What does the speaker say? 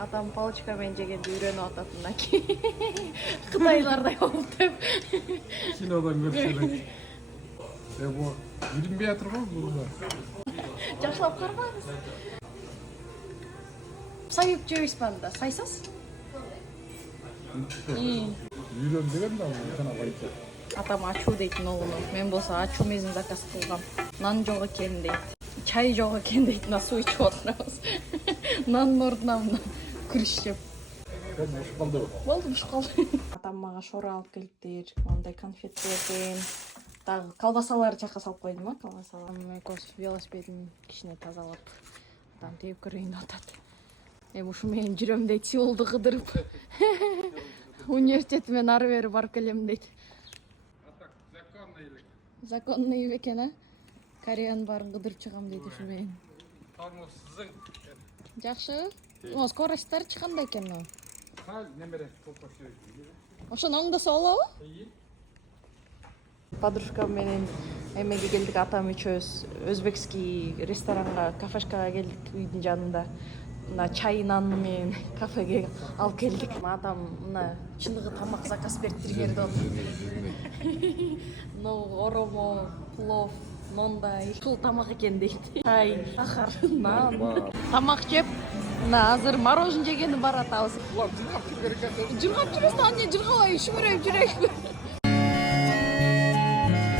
Атам палочка менен жегенди үйрөнүп атат мынакей. Кытайлардай болуп деп. Кинодан көрсө элек. Бу билинбей атыр го бул. Жакшылап карабаңыз. Сайып жебейсиз анда, сайсыз? Үйрөн деген да жана байча. Атам ачуу дейтин оğlunu. Мен болсо ачуу мезин заказ кылгам. Нан жок экен дейт. Чай жок экен дейт. Мына суу ичип отурабыз. Нандын ордуна мына күрүш жеп. Ушуп калдыбы? Болду, ушуп калды. Атам мага шора алып келиптир. Мондай конфет берген. Дагы колбасаларды жакка салып койдум, а колбасалар. Экөөбүз велосипедин кичине тазалап. Атам тээп көрөйүн деп атат. Эми ушу менен жүрөм дейт, Сеулду кыдырып. Университет менен ары бери барып келем дейт. Законный элек. Законный бекен, а? Кореянын баарын кыдырып чыгам дейт ушу менен. Тормозсуздың. Жакшы. О, скоросттары чыккандай экен о. Сал немере топошой. Ошону оңдосо болобу? Подружкам менен эмеге келдик, атам үчөөбүз өзбекский ресторанга, кафешкага келдик үйдүн жанында. Мына чай нан менен кафеге алып келдик. Атам мына чыныгы тамак заказ бериптирген деп атат. Ну, оромо, плов, мондай, ушул тамак экен дейт. Чай, сахар, нан. Тамак жеп, мына азыр мороженое жегени баратабыз. Булар жыргап жүргөн экен. Жыргап жүрөбүз да, эмне жыргабай үшүмүрөп жүрөйбү.